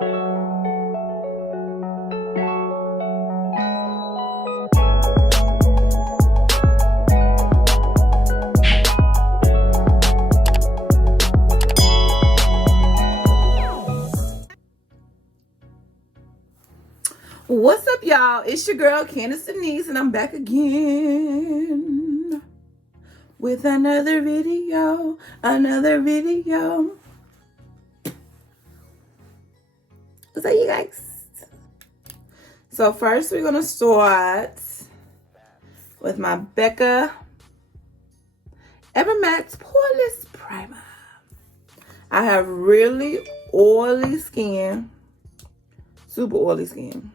What's up, y'all? It's your girl Candace Denise, and I'm back again with another video. What's up, you guys? So first we're gonna start with my Becca Evermax Poreless Primer. I have really oily skin, super oily skin.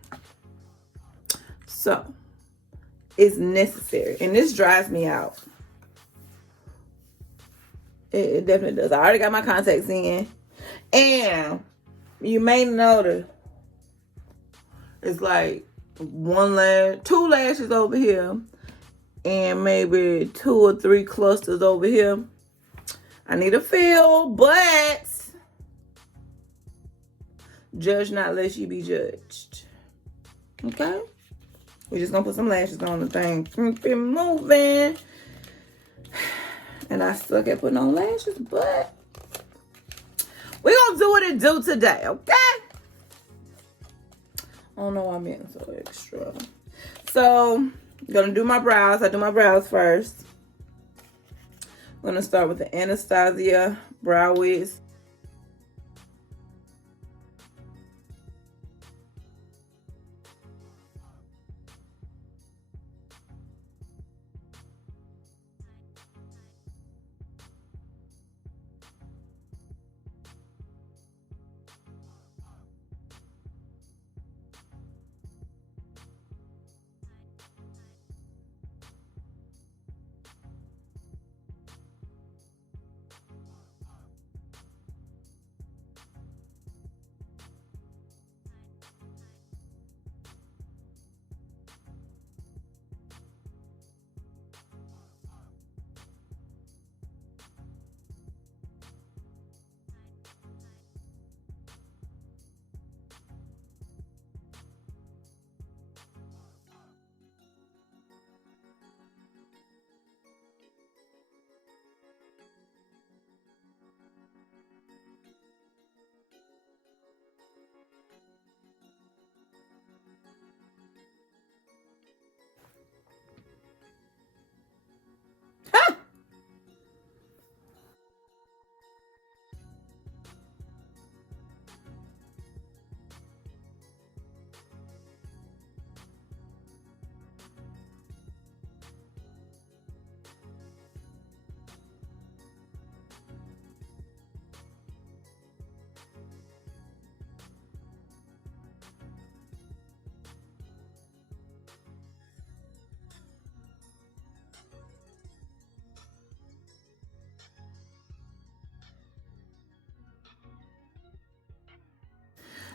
So, it's necessary. And this dries me out. It definitely does. I already got my contacts in. And you may notice it's like two lashes over here. And maybe 2 or 3 clusters over here. I need a fill, but judge not lest you be judged. Okay? We're just gonna put some lashes on the thing. Keep it moving. And I suck at putting on lashes, but we're gonna do what it do today, okay? I don't know why I'm being so extra. So, I'm gonna do my brows. I do my brows first. I'm gonna start with the Anastasia Brow Wigs.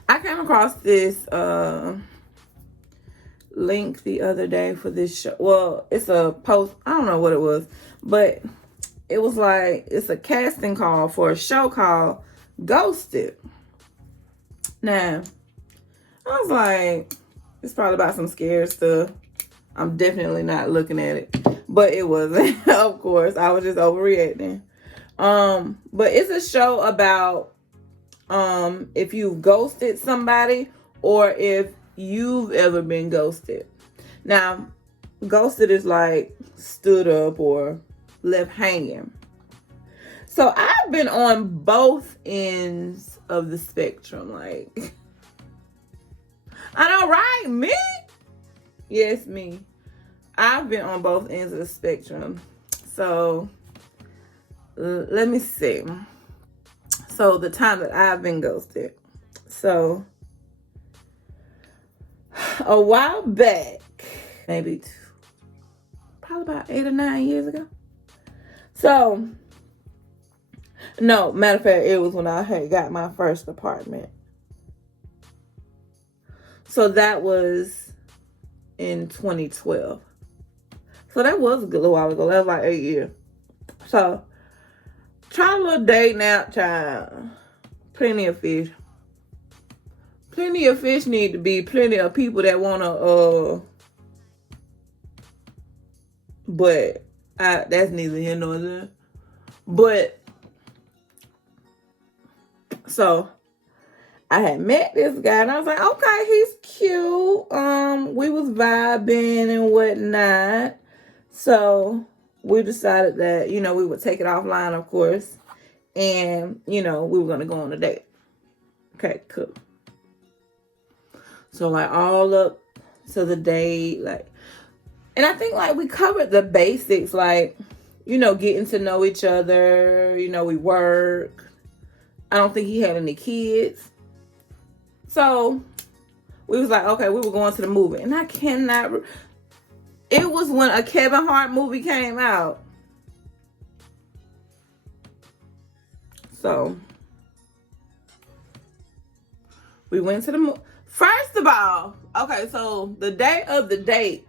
I came across this link the other day for this show. Well, it's a post. I don't know what it was, but it was like it's a casting call for a show called Ghosted. Now, I was like, it's probably about some scared stuff. I'm definitely not looking at it, but it wasn't. Of course, I was just overreacting. But it's a show about if you've ghosted somebody or if you've ever been ghosted. Now, ghosted is like stood up or left hanging. So I've been on both ends of the spectrum. Like, I know, right? Me? Yes, me. I've been on both ends of the spectrum. So let me see. So the time that I've been ghosted. So a while back, maybe probably about 8 or 9 years ago. So, no, matter of fact, it was when I had got my first apartment. So that was in 2012. So that was a good little while ago. That was like 8 years. So, try a little dating out, child. Plenty of fish. plenty of fish need to be plenty of people that want to, but that's neither here nor there. But, so, I had met this guy and I was like, okay, he's cute. We was vibing and whatnot. So, we decided that, you know, we would take it offline, of course. And, you know, we were going to go on a date. Okay, cool. So, like, all up to the date, like, and I think, like, we covered the basics, like, you know, getting to know each other. You know, we work. I don't think he had any kids. So, we was like, okay, we were going to the movie. And I cannot... It was when a Kevin Hart movie came out. So, we went to the movie. First of all, okay, so the day of the date,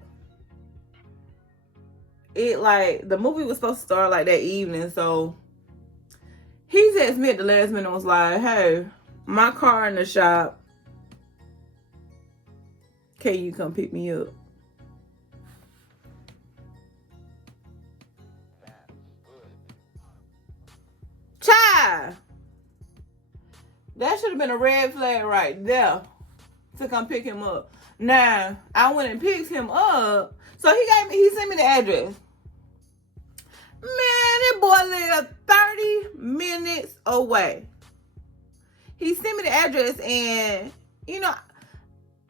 it like, the movie was supposed to start like that evening. So, he texted me at the last minute and was like, hey, my car in the shop. Can you come pick me up? Child, that should have been a red flag right there to come pick him up. Now, I went and picked him up. So he sent me the address. Man, that boy lived 30 minutes away. He sent me the address and, you know,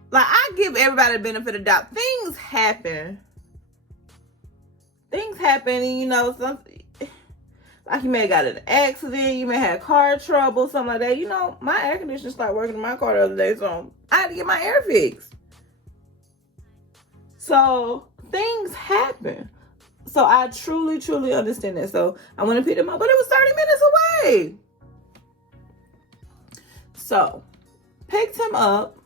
like, I give everybody the benefit of the doubt. Things happen. And, you know, like, you may have got in an accident, you may have car trouble, something like that. You know, my air conditioner started working in my car the other day, so I had to get my air fixed. So, things happen. So, I truly, truly understand that. So, I went and picked him up, but it was 30 minutes away. So, picked him up,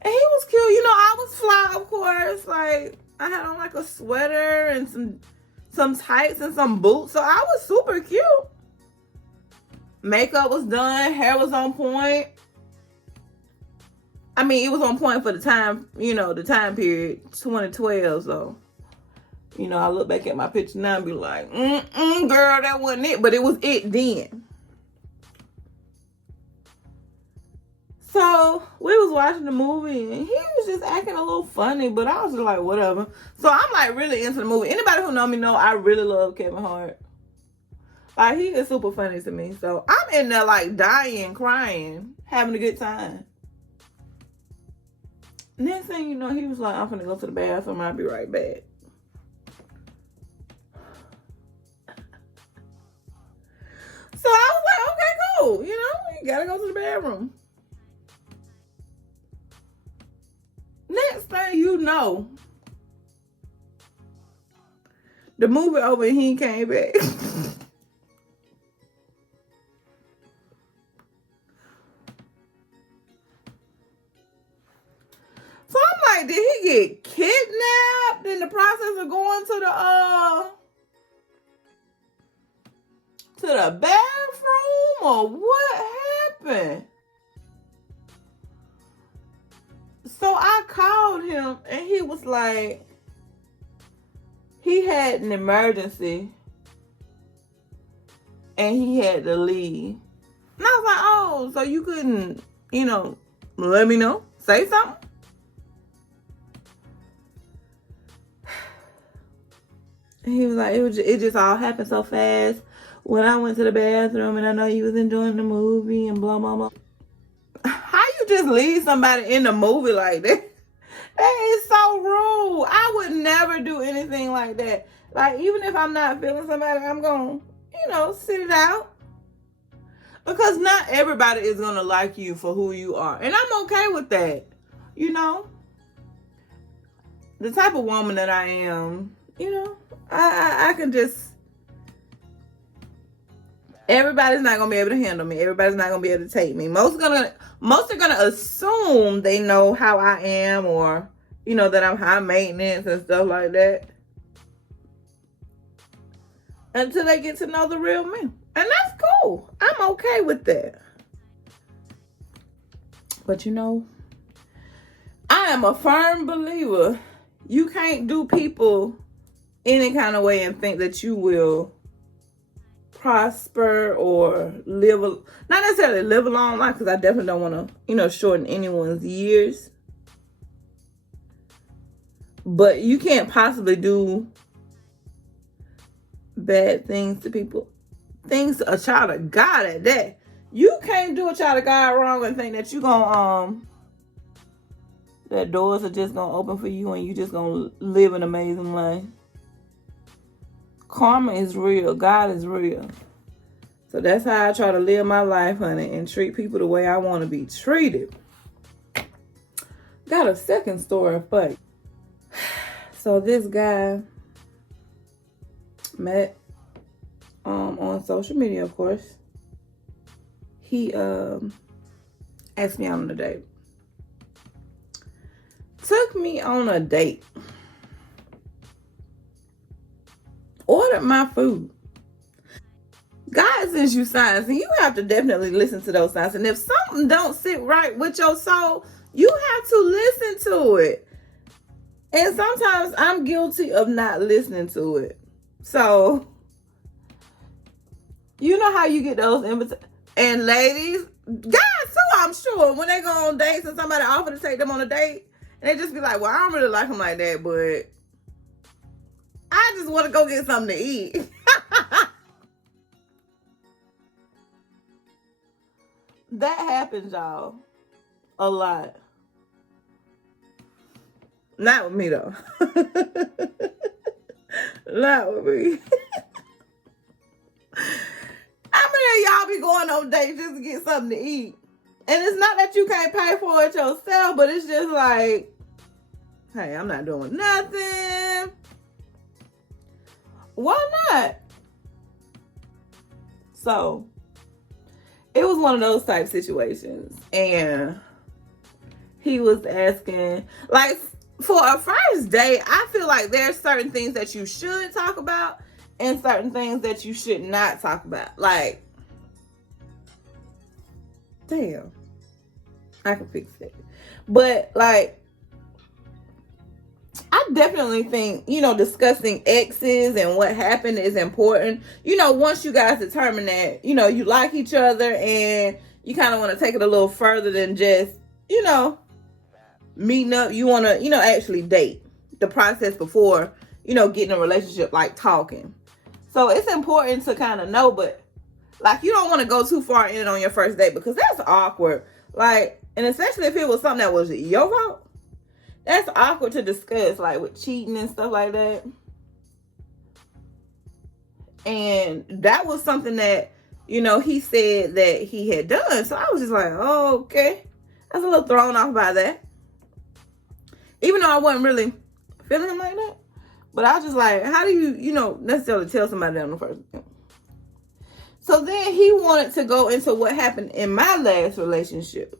and he was cute. You know, I was fly, of course. Like, I had on, like, a sweater and some tights and some boots. So I was super cute. Makeup was done. Hair was on point. I mean, it was on point for the time, you know, the time period, 2012. So, you know, I look back at my picture now and be like, girl, that wasn't it. But it was it then. So, we was watching the movie, and he was just acting a little funny, but I was just like, whatever. So, I'm, like, really into the movie. Anybody who know me know I really love Kevin Hart. Like, he is super funny to me. So, I'm in there, like, dying, crying, having a good time. Next thing you know, he was like, I'm finna go to the bathroom. I'll be right back. So, I was like, okay, cool. You know, you gotta go to the bathroom. Next thing you know, the movie over and he came back. So I'm like, did he get kidnapped in the process of going to the bathroom, or what happened? So I called him and he was like, he had an emergency and he had to leave. And I was like, oh, so you couldn't, you know, let me know? Say something? And he was like, it just all happened so fast when I went to the bathroom and I know you was enjoying the movie and blah, blah, blah. How you just leave somebody in the movie like that? That is so rude. I would never do anything like that. Like, even if I'm not feeling somebody, I'm going to, you know, sit it out. Because not everybody is going to like you for who you are. And I'm okay with that. You know? The type of woman that I am, you know, I can just... Everybody's not going to be able to handle me. Everybody's not going to be able to take me. Most are going to assume they know how I am, or, you know, that I'm high maintenance and stuff like that. Until they get to know the real me. And that's cool. I'm okay with that. But you know, I am a firm believer. You can't do people any kind of way and think that you will prosper or not necessarily live a long life, because I definitely don't want to, shorten anyone's years. But you can't possibly do bad things to people. Things to a child of God at that. You can't do a child of God wrong and think that you gonna that doors are just gonna open for you and you just gonna live an amazing life. Karma is real. God is real. So that's how I try to live my life, honey, and treat people the way I want to be treated. Got a second story for you. So this guy met on social media, of course. He asked me out on a date. Took me on a date. Ordered my food. God sends you signs, and you have to definitely listen to those signs. And if something don't sit right with your soul, you have to listen to it. And sometimes I'm guilty of not listening to it. So, you know how you get those invitations. And ladies, guys too, I'm sure, when they go on dates and somebody offer to take them on a date, and they just be like, well, I don't really like them like that, but I just want to go get something to eat. That happens, y'all. A lot. Not with me, though. Not with me. How many of y'all be going on dates just to get something to eat? And it's not that you can't pay for it yourself, but it's just like, hey, I'm not doing nothing. Why not? So, it was one of those type situations. And he was asking, like, for a first date, I feel like there's certain things that you should talk about and certain things that you should not talk about. Like, damn, I can fix it. But, like, I definitely think, discussing exes and what happened is important. Once you guys determine that, you like each other and you kind of want to take it a little further than just, meeting up. You want to, actually date. The process before, getting a relationship, like talking. So it's important to kind of know, but like, you don't want to go too far in it on your first date because that's awkward. Like, and especially if it was something that was your fault. That's awkward to discuss, like with cheating and stuff like that. And that was something that, he said that he had done. So I was just like, oh, okay. I was a little thrown off by that. Even though I wasn't really feeling him like that. But I was just like, how do you, necessarily tell somebody that on the first day? So then he wanted to go into what happened in my last relationship.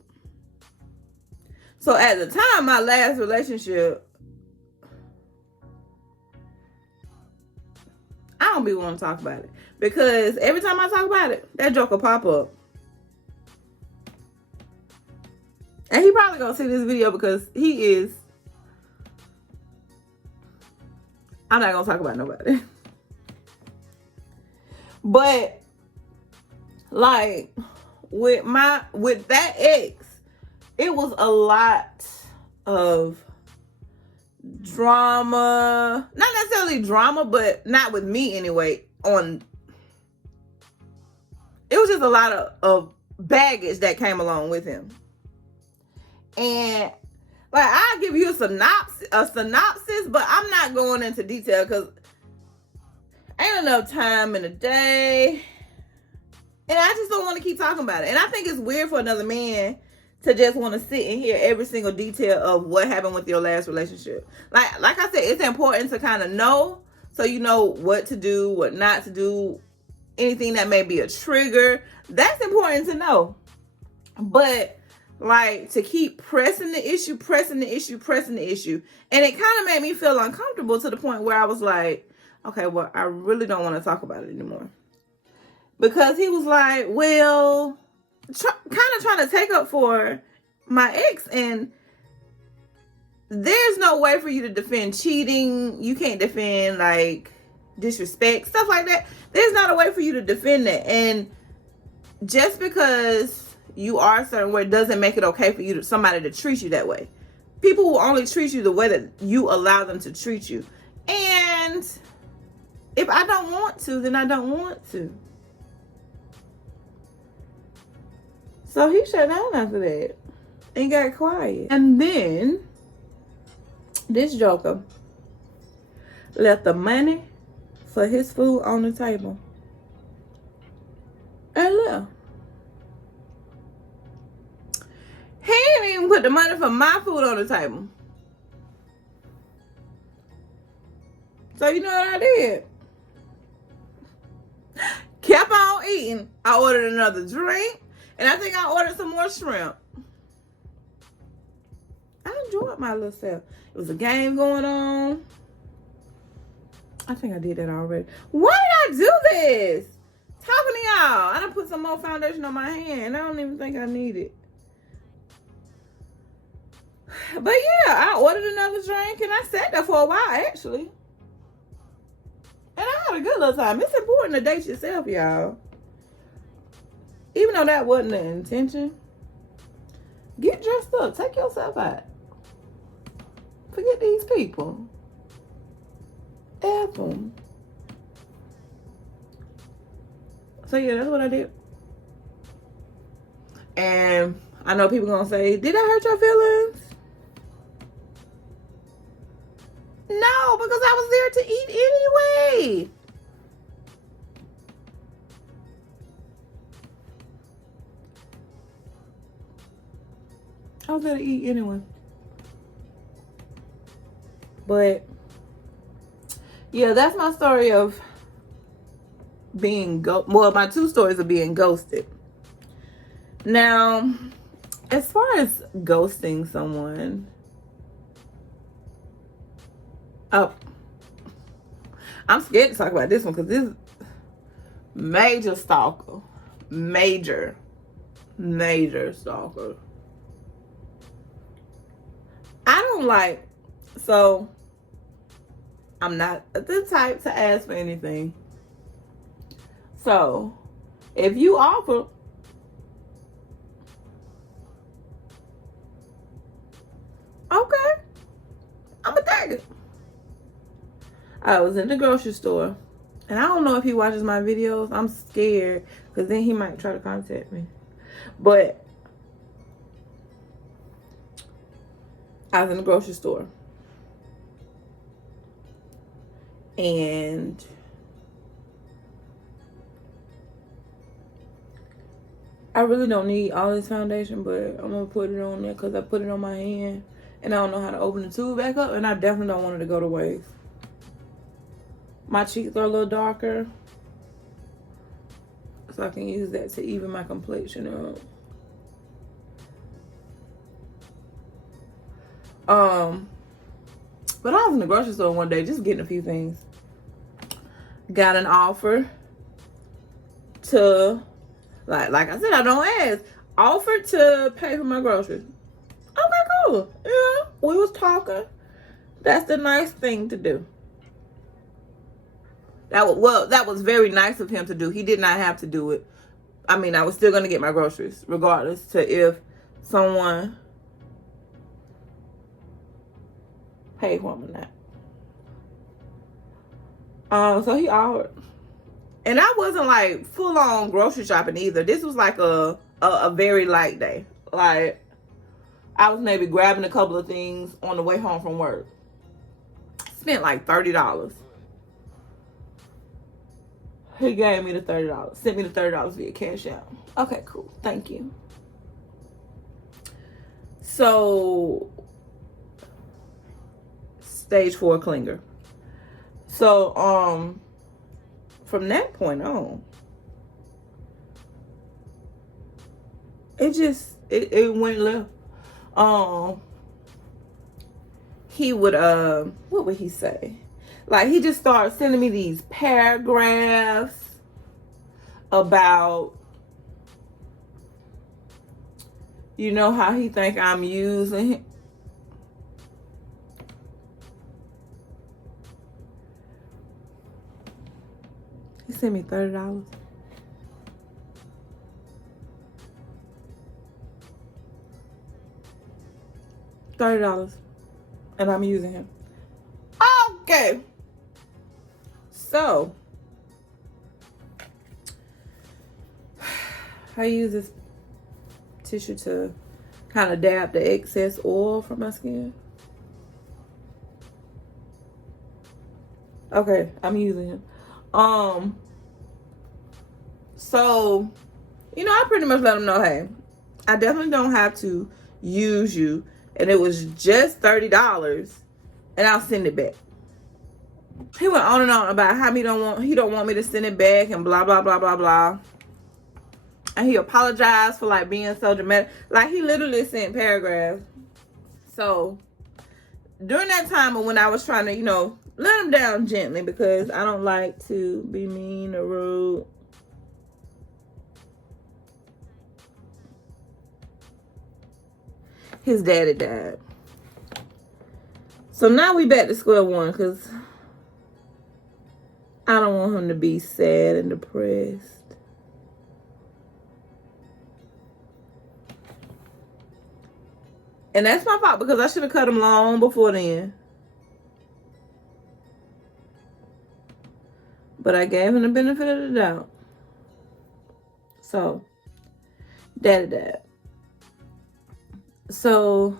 So at the time, my last relationship, I don't be wanting to talk about it. Because every time I talk about it, that joke will pop up. And he probably gonna see this video because he is. I'm not gonna talk about nobody. But like with that ex, it was a lot of drama. Not necessarily drama, but not with me anyway. It was just a lot of baggage that came along with him. And like, I'll give you a synopsis, but I'm not going into detail because ain't enough time in the day. And I just don't want to keep talking about it. And I think it's weird for another man to just want to sit and hear every single detail of what happened with your last relationship. Like I said, it's important to kind of know, so you know what to do, what not to do, anything that may be a trigger. That's important to know. But like, to keep pressing the issue. And it kind of made me feel uncomfortable to the point where I was like, okay, well, I really don't want to talk about it anymore. Because he was like, well, kind of trying to take up for my ex, and there's no way for you to defend cheating. You can't defend like disrespect, stuff like that. There's not a way for you to defend that. And just because you are a certain way doesn't make it okay for somebody to treat you that way. People will only treat you the way that you allow them to treat you. And if I don't want to, then I don't want to. So he shut down after that and got quiet. And then this joker left the money for his food on the table and left. He didn't even put the money for my food on the table. So you know what I did? Kept on eating. I ordered another drink, and I think I ordered some more shrimp. I enjoyed my little self. It was a game going on. I think I did that already. Why did I do this? Talking to y'all. I done put some more foundation on my hand. I don't even think I need it. But yeah, I ordered another drink and I sat there for a while actually. And I had a good little time. It's important to date yourself, y'all. Even though that wasn't the intention. Get dressed up. Take yourself out. Forget these people. F them. So yeah, that's what I did. And I know people gonna say, did I hurt your feelings? No, because I was there to eat anyway. I was there to eat anyway. But yeah, that's my story of being my two stories of being ghosted. Now, as far as ghosting someone, I'm scared to talk about this one because this is major stalker. Major stalker. I don't like, so I'm not the type to ask for anything. So if you offer, okay, I'm gonna take it. I was in the grocery store, and I don't know if he watches my videos. I'm scared because then he might try to contact me. But I was in the grocery store, and I really don't need all this foundation, but I'm gonna put it on there because I put it on my hand, and I don't know how to open the tube back up, and I definitely don't want it to go to waste. My cheeks are a little darker, so I can use that to even my complexion up. But I was in the grocery store one day just getting a few things. Got an offer to, like I said, I don't ask. Offered to pay for my groceries. Okay, cool. Yeah, we was talking. That's the nice thing to do. That was very nice of him to do. He did not have to do it. I mean, I was still going to get my groceries, regardless to if someone paid for them or not. So he offered. And I wasn't like full on grocery shopping either. This was like a very light day. Like, I was maybe grabbing a couple of things on the way home from work. Spent like $30. He gave me the $30. Sent me the $30 via Cash App. Okay, cool. Thank you. So, stage 4 clinger. So, from that point on, it went left. He would, what would he say? Like, he just started sending me these paragraphs about You know how he think I'm using him? He sent me $30. $30. And I'm using him. Okay. So, I use this tissue to kind of dab the excess oil from my skin. Okay, I'm using him. So, you know, I pretty much let him know, hey, I definitely don't have to use you, and it was just $30, and I'll send it back. He went on and on about how he don't want me to send it back and blah blah blah blah blah. And he apologized for like being so dramatic. Like he literally sent paragraphs. So during that time when I was trying to, you know, let him down gently because I don't like to be mean or rude. His daddy died. So now we back to square one because I don't want him to be sad and depressed. And that's my fault because I should have cut him long before then. But I gave him the benefit of the doubt. So, daddy died. So,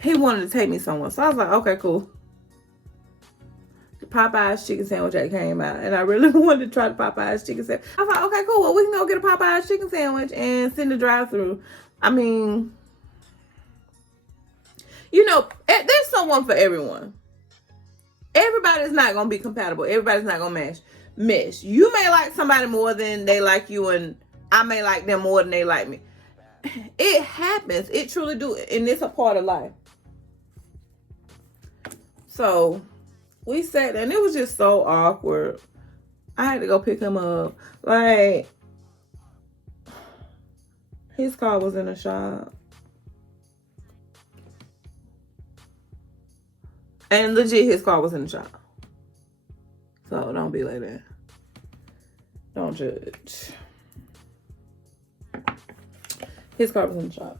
he wanted to take me somewhere. So I was like, okay, cool. The Popeye's chicken sandwich that came out. And I really wanted to try the Popeye's chicken sandwich. I was like, okay, cool. Well, we can go get a Popeye's chicken sandwich and send the drive-thru. I mean, you know, there's someone for everyone. Everybody's not going to be compatible. Everybody's not going to mesh. You may like somebody more than they like you, and I may like them more than they like me. It happens. It truly do. And it's a part of life. So we sat there and it was just so awkward. I had to go pick him up. Like, his car was in the shop. And legit, his car was in the shop. So don't be like that. Don't judge. His car was in the shop.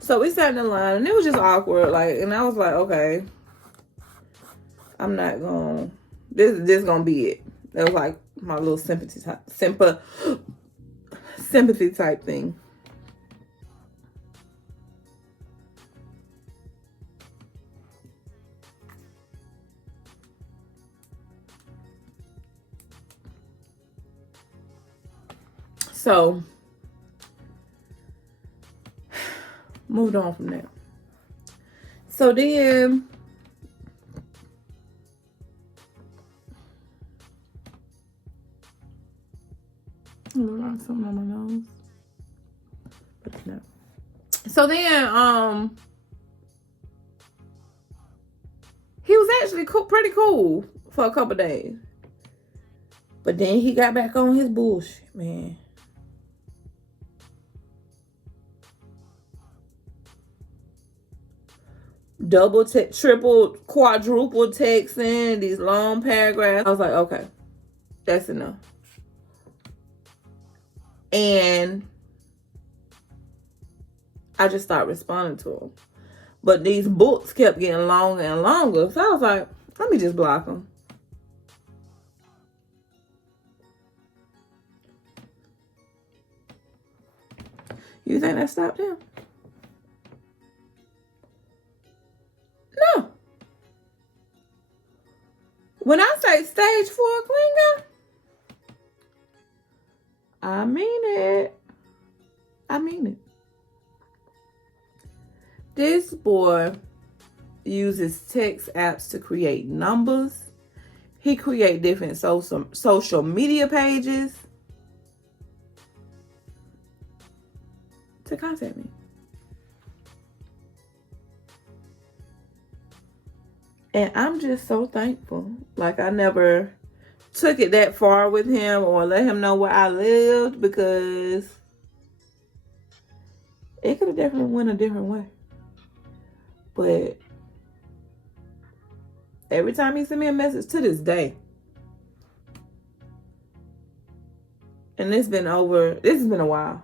So we sat in the line and it was just awkward. Like, and I was like, okay, I'm not gonna, this gonna be it. That was like my little sympathy type thing. So, moved on from there. So then, something on my nose. But no. So then, he was actually pretty cool for a couple days. But then he got back on his bullshit, man. Double, triple, quadruple texting, these long paragraphs. I was like, okay, that's enough. And I just started responding to him. But these books kept getting longer and longer. So I was like, let me just block them. You think that stopped him? No. When I say stage 4 clinger, I mean it. I mean it. This boy uses text apps to create numbers. He creates different social media pages to contact me. And I'm just so thankful. Like, I never took it that far with him or let him know where I lived, because it could have definitely went a different way. But every time he sent me a message, to this day, and this has been a while,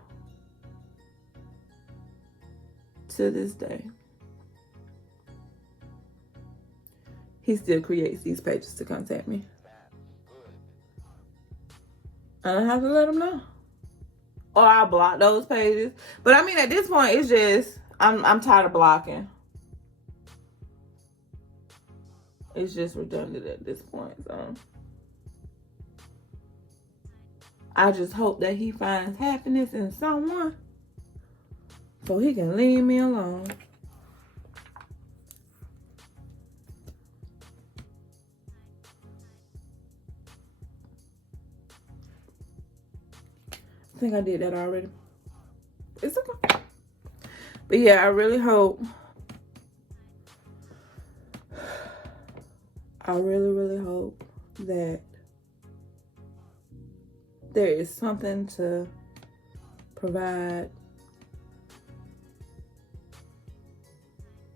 to this day, he still creates these pages to contact me. And I have to let him know. Or I block those pages. But I mean, at this point, it's just, I'm tired of blocking. It's just redundant at this point. So I just hope that he finds happiness in someone so he can leave me alone. I think I did that already. It's okay. But yeah, I really hope. I really, really hope that there is something to provide,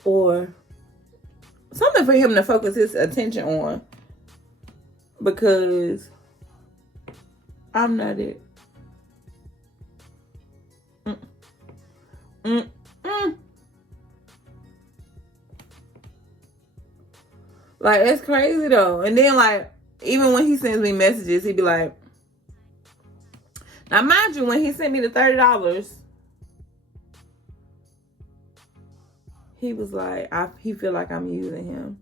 or something for him to focus his attention on, because I'm not it. Like, it's crazy though. And then, like, even when he sends me messages, he be like, now mind you, when he sent me the $30, he was like, he feel like I'm using him.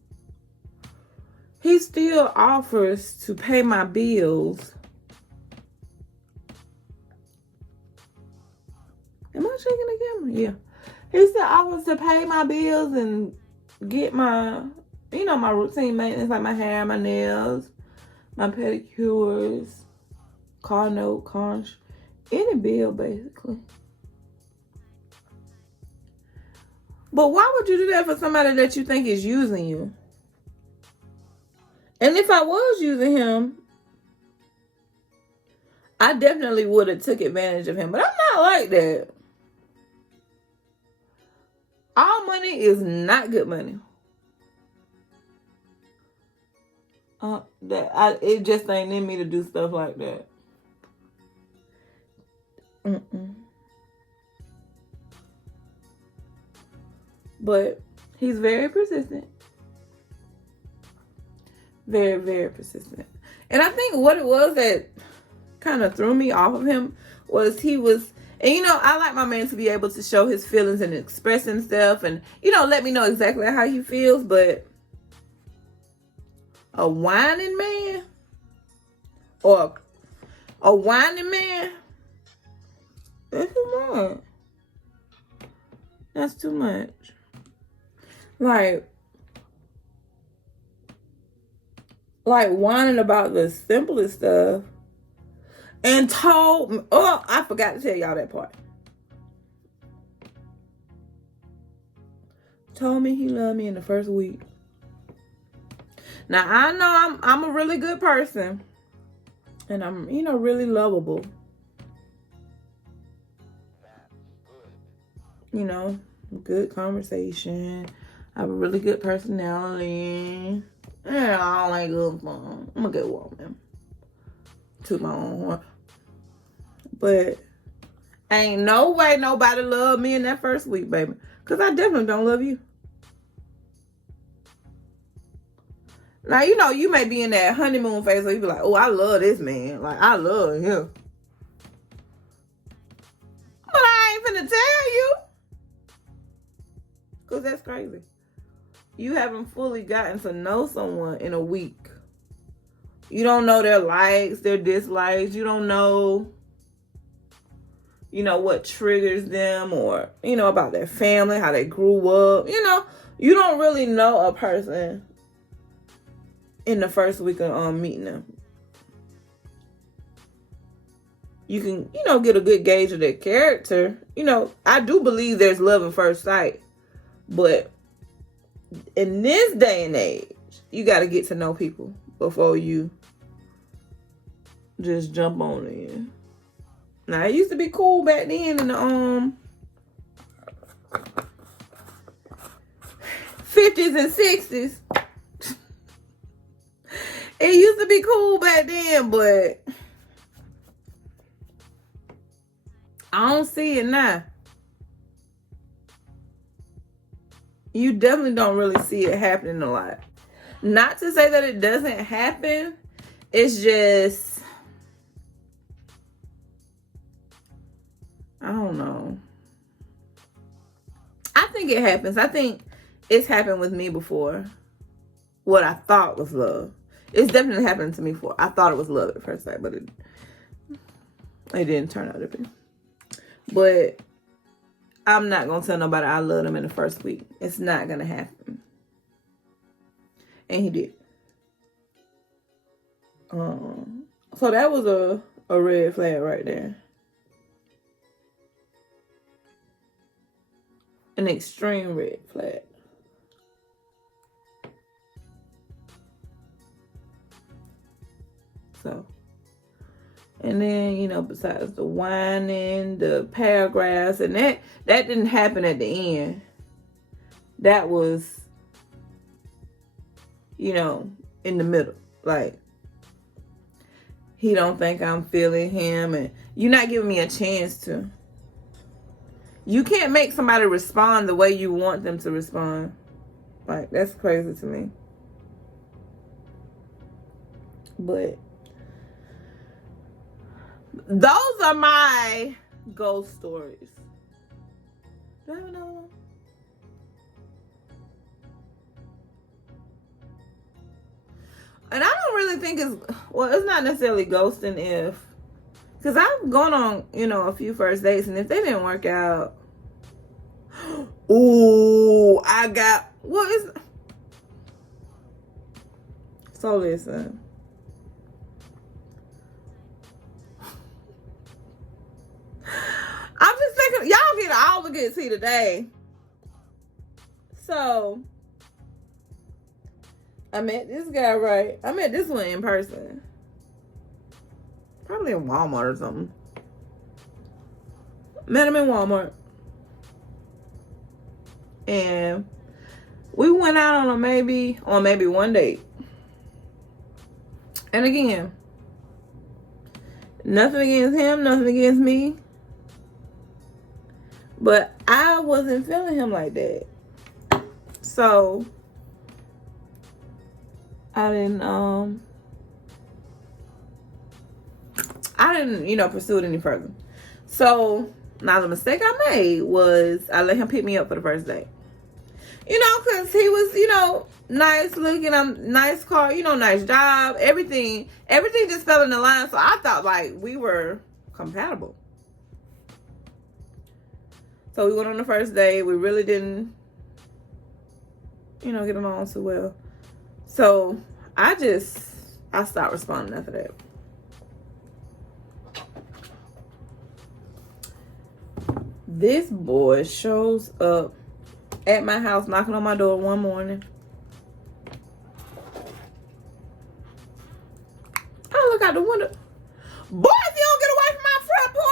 He still offers to pay my bills. Am I shaking the camera? Yeah. He still offers to pay my bills and get my, my routine maintenance, like my hair, my nails, my pedicures, car note, any bill, basically. But why would you do that for somebody that you think is using you? And if I was using him, I definitely would have took advantage of him. But I'm not like that. All money is not good money. It just ain't in me to do stuff like that. But he's very persistent. Very, very persistent. And I think what it was that kind of threw me off of him was and I like my man to be able to show his feelings and express himself and, let me know exactly how he feels. But a whining man or a whining man, that's too much. That's too much. Like whining about the simplest stuff. And told me, I forgot to tell y'all that part. Told me he loved me in the first week. Now, I know I'm a really good person. And I'm, really lovable. Good conversation. I have a really good personality. Yeah, I don't like good fun. I'm a good woman. Toot my own horn. But ain't no way nobody loved me in that first week, baby. Because I definitely don't love you. Now, you may be in that honeymoon phase where you be like, oh, I love this man. Like, I love him. But I ain't finna tell you. Because that's crazy. You haven't fully gotten to know someone in a week. You don't know their likes, their dislikes. You don't know, what triggers them or, about their family, how they grew up. You don't really know a person in the first week of meeting them. You can, get a good gauge of their character. I do believe there's love at first sight. But in this day and age, you got to get to know people before you just jump on in. Now, it used to be cool back then in the 50s and 60s. It used to be cool back then, but I don't see it now. You definitely don't really see it happening a lot. Not to say that it doesn't happen. It's just, I don't know. I think it happens. I think it's happened with me before. What I thought was love. It's definitely happened to me before. I thought it was love at first sight, but it didn't turn out to be. But I'm not going to tell nobody I love them in the first week. It's not going to happen. And he did. So that was a red flag right there. An extreme red flag. So, and then, you know, besides the whining, the paragraphs, and that didn't happen at the end. That was, you know, in the middle. Like, he don't think I'm feeling him, and you're not giving me a chance to. You can't make somebody respond the way you want them to respond. Like, that's crazy to me. But those are my ghost stories. Do I have another one? And I don't really think it's not necessarily ghosting because I've gone on, you know, a few first dates, and if they didn't work out, so listen. I'm just thinking, y'all get all the good tea today. So, I met this guy, right? I met this one in person. Probably in Walmart or something. Met him in Walmart. And we went out on maybe one date. And again, nothing against him, nothing against me. But I wasn't feeling him like that. So I didn't, you know, pursue it any further. So now the mistake I made was I let him pick me up for the first date. You know, because he was, you know, nice looking, nice car, you know, nice job, everything just fell in the line. So I thought like we were compatible. So we went on the first day. We really didn't, you know, get along so well. So I stopped responding after that. This boy shows up at my house knocking on my door one morning. I look out the window. Boy, if you don't get away from my front porch.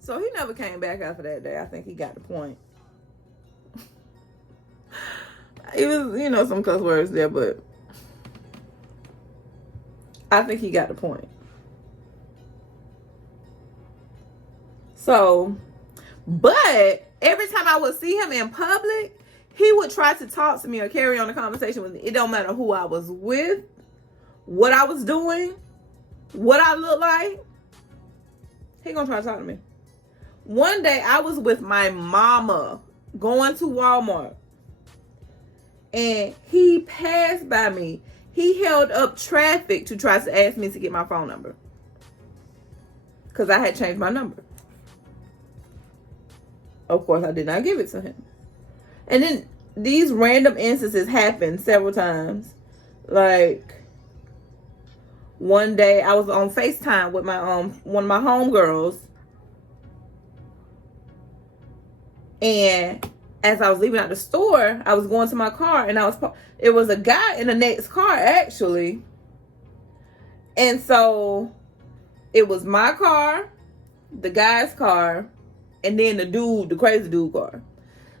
So he never came back after that day. I think he got the point. It was, you know, some cuss words there, but I think he got the point. So, but every time I would see him in public, he would try to talk to me or carry on a conversation with me. It don't matter who I was with, what I was doing, what I look like. He gonna try to talk to me. One day I was with my mama going to Walmart, and he passed by me. He held up traffic to try to ask me to get my phone number because I had changed my number. Of course, I did not give it to him. And then these random instances happened several times. Like, one day I was on FaceTime with my one of my homegirls, And as I was leaving out the store, I was going to my car, and it was a guy in the next car, actually. And so it was my car, the guy's car, and then the crazy dude car.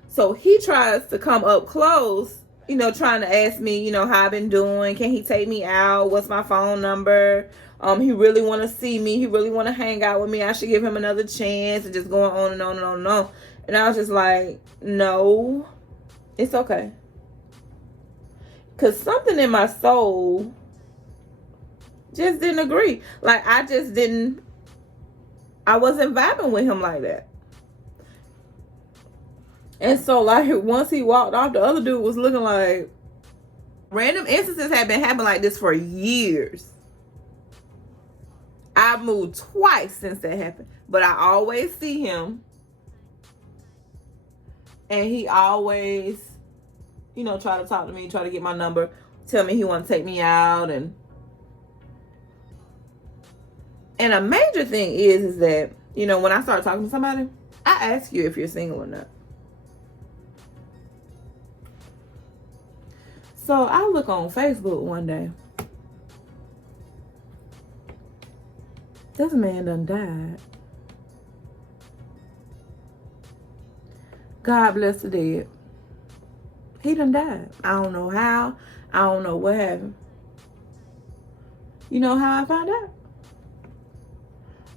So he tries to come up close, trying to ask me, how I've been doing. Can he take me out? What's my phone number? He really want to see me. He really want to hang out with me. I should give him another chance, and just going on and on and on and on. And I was just like, no, it's okay. Because something in my soul just didn't agree. Like, I wasn't vibing with him like that. And so, like, once he walked off, the other dude was looking like... Random instances have been happening like this for years. I've moved twice since that happened. But I always see him. And he always, try to talk to me, try to get my number, tell me he want to take me out. And a major thing is that, when I start talking to somebody, I ask you if you're single or not. So I look on Facebook one day. This man done died. God bless the dead. He done died. I don't know how. I don't know what happened. You know how I found out?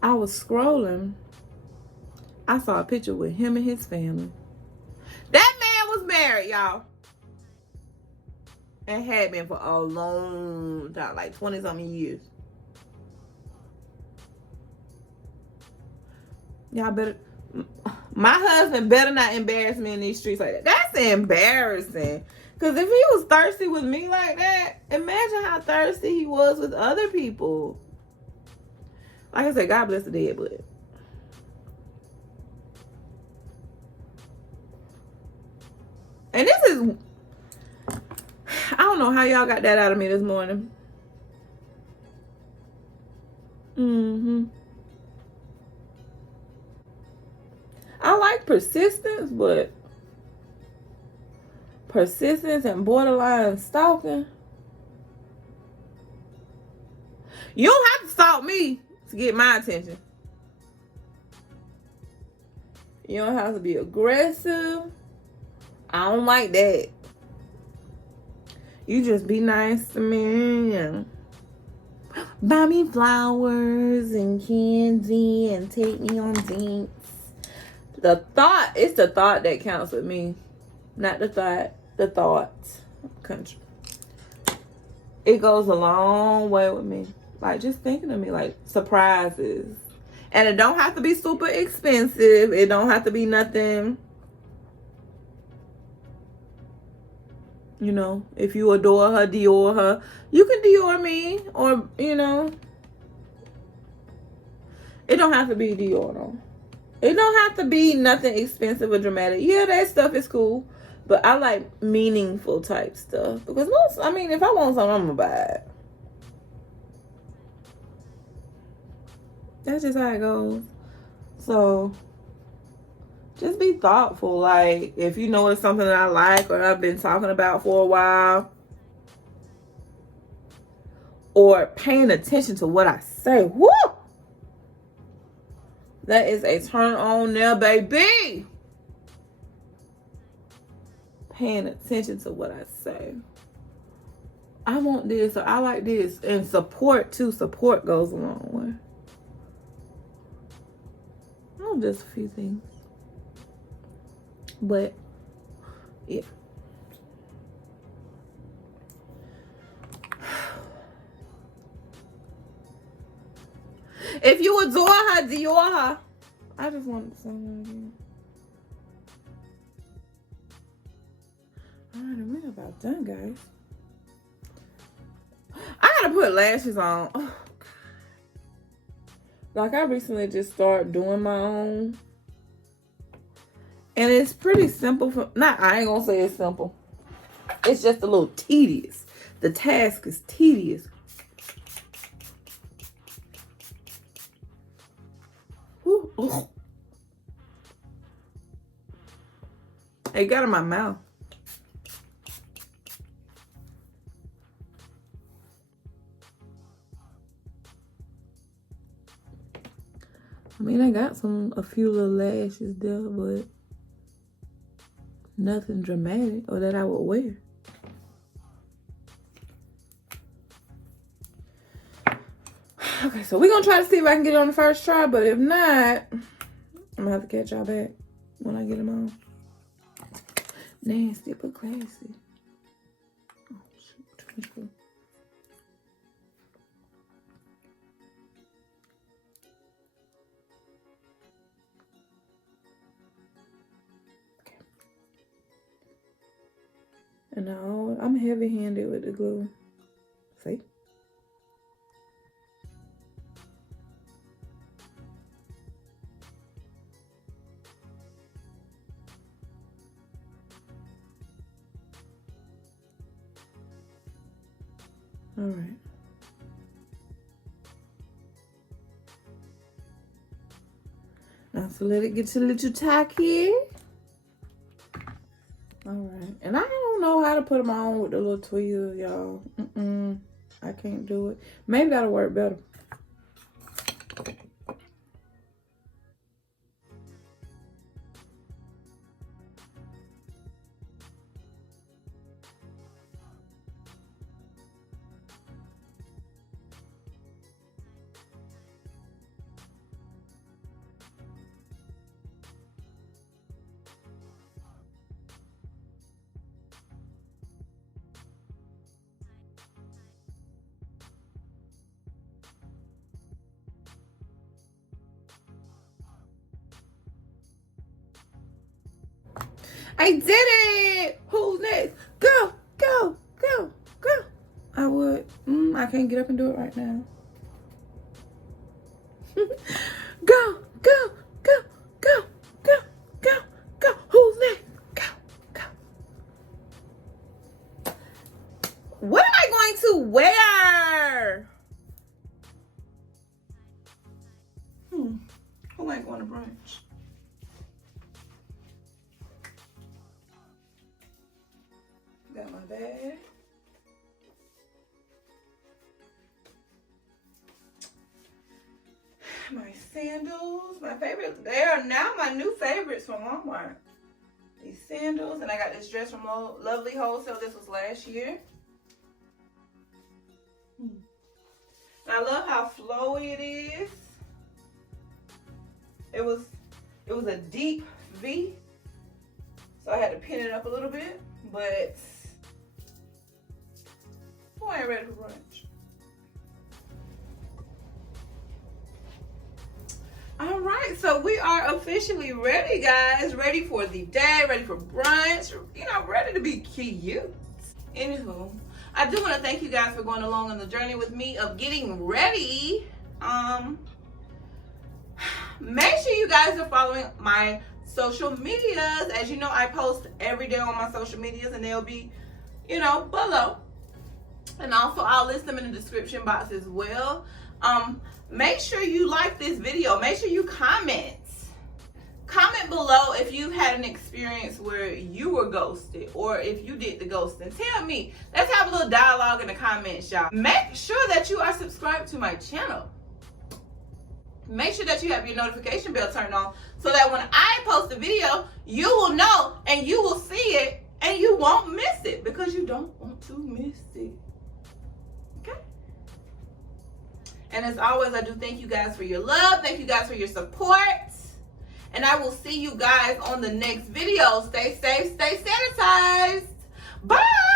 I was scrolling. I saw a picture with him and his family. That man was married, y'all. And had been for a long time, like 20-something years. Y'all better... My husband better not embarrass me in these streets like that. That's embarrassing. Because if he was thirsty with me like that, imagine how thirsty he was with other people. Like I said, God bless the dead, but... And this is... I don't know how y'all got that out of me this morning. I like persistence, but persistence and borderline stalking. You don't have to stalk me to get my attention. You don't have to be aggressive. I don't like that. You just be nice to me and buy me flowers and candy and take me on dates. It's the thought that counts with me. Not the thought. Country. It goes a long way with me. Like, just thinking of me, like, surprises. And it don't have to be super expensive. It don't have to be nothing. If you adore her, Dior her. You can Dior me. Or, it don't have to be Dior, though. It don't have to be nothing expensive or dramatic. Yeah, that stuff is cool. But I like meaningful type stuff. Because if I want something, I'm going to buy it. That's just how it goes. So, just be thoughtful. Like, if you know it's something that I like or I've been talking about for a while. Or paying attention to what I say. Woo! That is a turn on there, baby. Paying attention to what I say. I want this or I like this. And support, too. Support goes a long way. Oh, just a few things. But, yeah. If you adore her, Dior her. I just wanted to say that again. Alright, we're about done, guys. I gotta put lashes on. Oh, God. Like, I recently just started doing my own. And it's pretty simple. I ain't gonna say it's simple. It's just a little tedious. The task is tedious. Ooh. It got in my mouth. I mean, I got a few little lashes there, but nothing dramatic or that I would wear. Okay, so we're gonna try to see if I can get it on the first try, but if not, I'm gonna have to catch y'all back when I get them on. Nasty but classy. Oh, shoot. And now I'm heavy-handed with the glue. See? All right. Now, so let it get a little tacky. All right. And I don't know how to put them on with the little tweezers, y'all. I can't do it. Maybe that'll work better. I did it! Who's next? Go, go, go, go. I would. I can't get up and do it right now. Go, go, go, go, go, go, go. Who's next? Go, go. What am I going to wear? Who ain't going to brunch? Got my bag. My sandals. My favorite. They are now my new favorites from Walmart. These sandals. And I got this dress from Lovely Wholesale. This was last year. And I love how flowy it is. It was a deep V. So I had to pin it up a little bit. But I ain't ready for brunch. All right, so we are officially ready, guys. Ready for the day, ready for brunch. You know, ready to be cute. Anywho, I do want to thank you guys for going along on the journey with me of getting ready. Make sure you guys are following my social medias. As you know, I post every day on my social medias, and they'll be, you know, below. And also, I'll list them in the description box as well. Make sure you like this video. Make sure you comment. Comment below if you've had an experience where you were ghosted or if you did the ghosting. Tell me. Let's have a little dialogue in the comments, y'all. Make sure that you are subscribed to my channel. Make sure that you have your notification bell turned on so that when I post a video, you will know and you will see it and you won't miss it because you don't want to miss it. Okay? And as always, I do thank you guys for your love. Thank you guys for your support. And I will see you guys on the next video. Stay safe, stay sanitized. Bye!